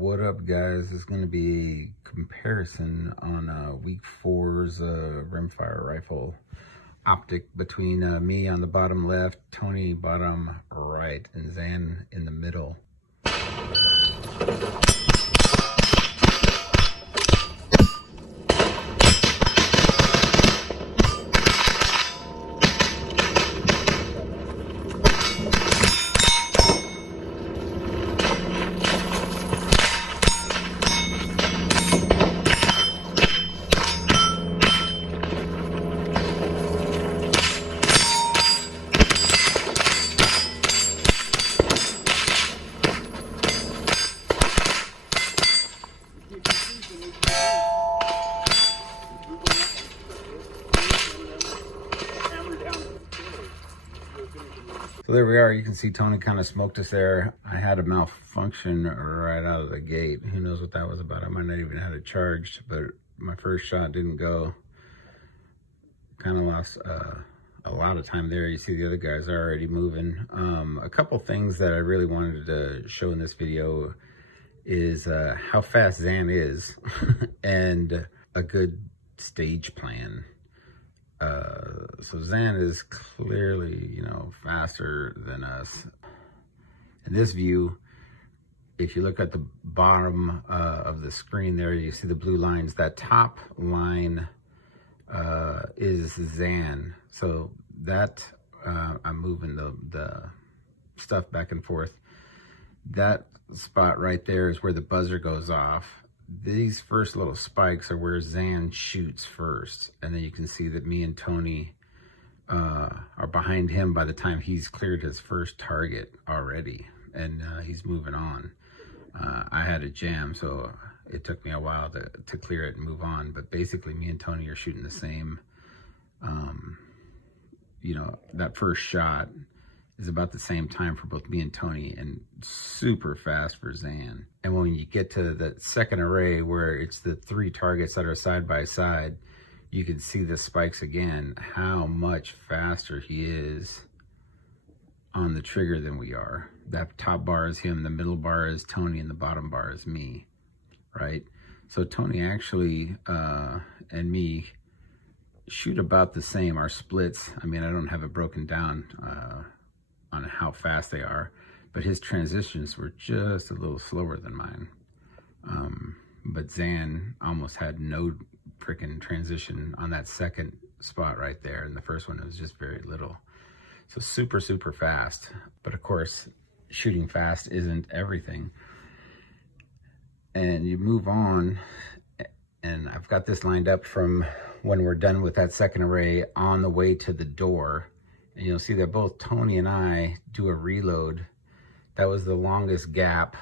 What up, guys? This is going to be a comparison on week 4's rimfire rifle optic between me on the bottom left, Tony bottom right, and Zan in the middle. So there we are. You can see Tony kind of smoked us there. I had a malfunction right out of the gate. Who knows what that was about? I might not even have it charged, but my first shot didn't go. Kind of lost a lot of time there. You see the other guys are already moving. A couple things that I really wanted to show in this video is how fast Zan is and a good stage plan. So Zan is clearly, you know, faster than us. In this view, if you look at the bottom of the screen there, you see the blue lines. That top line is Zan. So that, I'm moving the stuff back and forth. That spot right there is where the buzzer goes off. These first little spikes are where Zan shoots first. And then you can see that me and Tony are behind him by the time he's cleared his first target already. And he's moving on. I had a jam, so it took me a while to clear it and move on. But basically, me and Tony are shooting the same. You know, that first shot is about the same time for both me and Tony, and super fast for Zan. And when you get to the second array where it's the 3 targets that are side by side, you can see the spikes again, how much faster he is on the trigger than we are. That top bar is him, the middle bar is Tony, and the bottom bar is me, right? So Tony actually and me shoot about the same. Our splits, I mean, I don't have it broken down on how fast they are, but his transitions were just a little slower than mine. But Zan almost had no freaking transition on that second spot right there. And the first one, it was just very little. So super, super fast. But of course, shooting fast isn't everything. And you move on, and I've got this lined up from when we're done with that second array on the way to the door. And you'll see that both Tony and I do a reload. That was the longest gap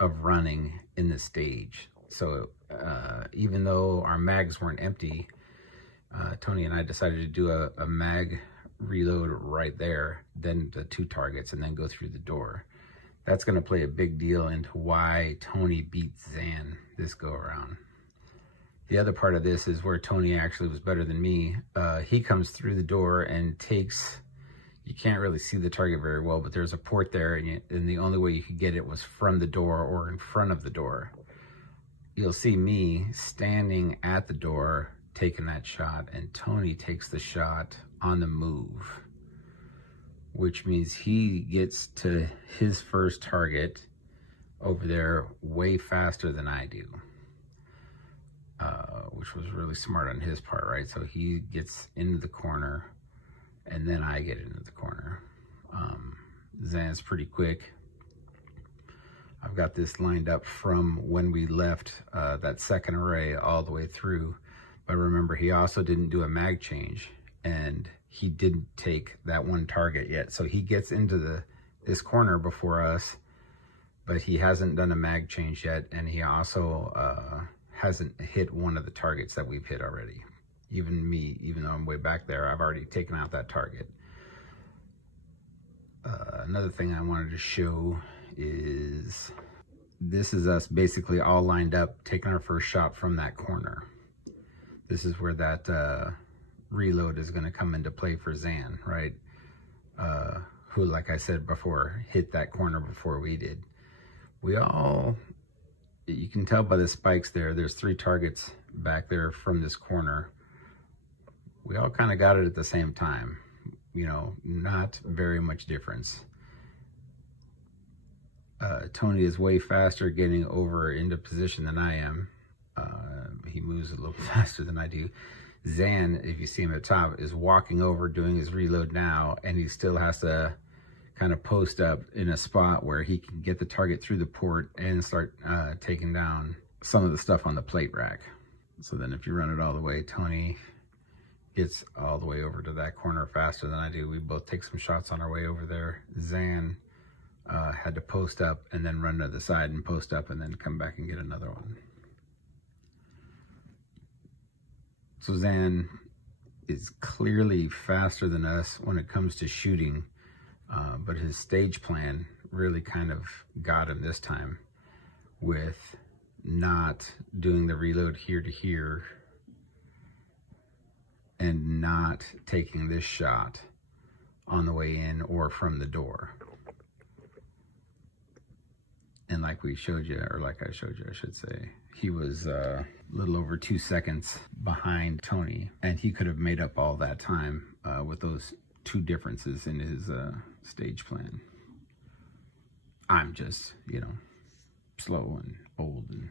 of running in the stage. So even though our mags weren't empty, Tony and I decided to do a mag reload right there, then the 2 targets, and then go through the door. That's going to play a big deal into why Tony beat Zan this go around. The other part of this is where Tony actually was better than me. He comes through the door and takes, you can't really see the target very well, but there's a port there, and the only way you could get it was from the door or in front of the door. You'll see me standing at the door taking that shot, and Tony takes the shot on the move, which means he gets to his first target over there way faster than I do. Which was really smart on his part, right? So he gets into the corner, and then I get into the corner. Zan's pretty quick. I've got this lined up from when we left that second array all the way through. But remember, he also didn't do a mag change, and he didn't take that 1 target yet. So he gets into this corner before us, but he hasn't done a mag change yet, and he also hasn't hit one of the targets that we've hit already. Even me, even though I'm way back there, I've already taken out that target. Another thing I wanted to show is this is us basically all lined up, taking our first shot from that corner. This is where that reload is going to come into play for Zan, right? Who, like I said before, hit that corner before we did. We all you can tell by the spikes there, there's 3 targets back there from this corner. We all kind of got it at the same time, you know, not very much difference. Tony is way faster getting over into position than I am. He moves a little faster than I do. Zan, if you see him at the top, is walking over, doing his reload now, and he still has to kind of post up in a spot where he can get the target through the port and start taking down some of the stuff on the plate rack. So then if you run it all the way, Tony gets all the way over to that corner faster than I do. We both take some shots on our way over there. Zan had to post up and then run to the side and post up and then come back and get another one. So Zan is clearly faster than us when it comes to shooting, but his stage plan really kind of got him this time with not doing the reload here to here and not taking this shot on the way in or from the door. And like we showed you, or like I showed you, I should say, he was a little over 2 seconds behind Tony, and he could have made up all that time with those 2 differences in his stage plan. I'm just, you know, slow and old and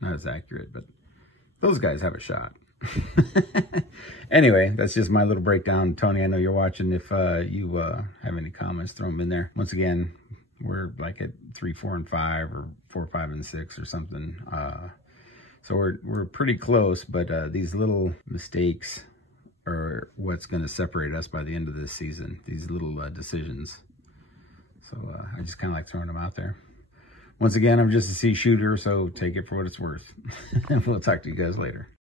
not as accurate, but those guys have a shot. Anyway, that's just my little breakdown. Tony, I know you're watching. If you have any comments, throw them in there. Once again, we're like at 3, 4, and 5, or 4, 5, and 6 or something. So we're pretty close, but these little mistakes are what's going to separate us by the end of this season, these little decisions. So I just kind of like throwing them out there. Once again, I'm just a C shooter, so take it for what it's worth. And we'll talk to you guys later.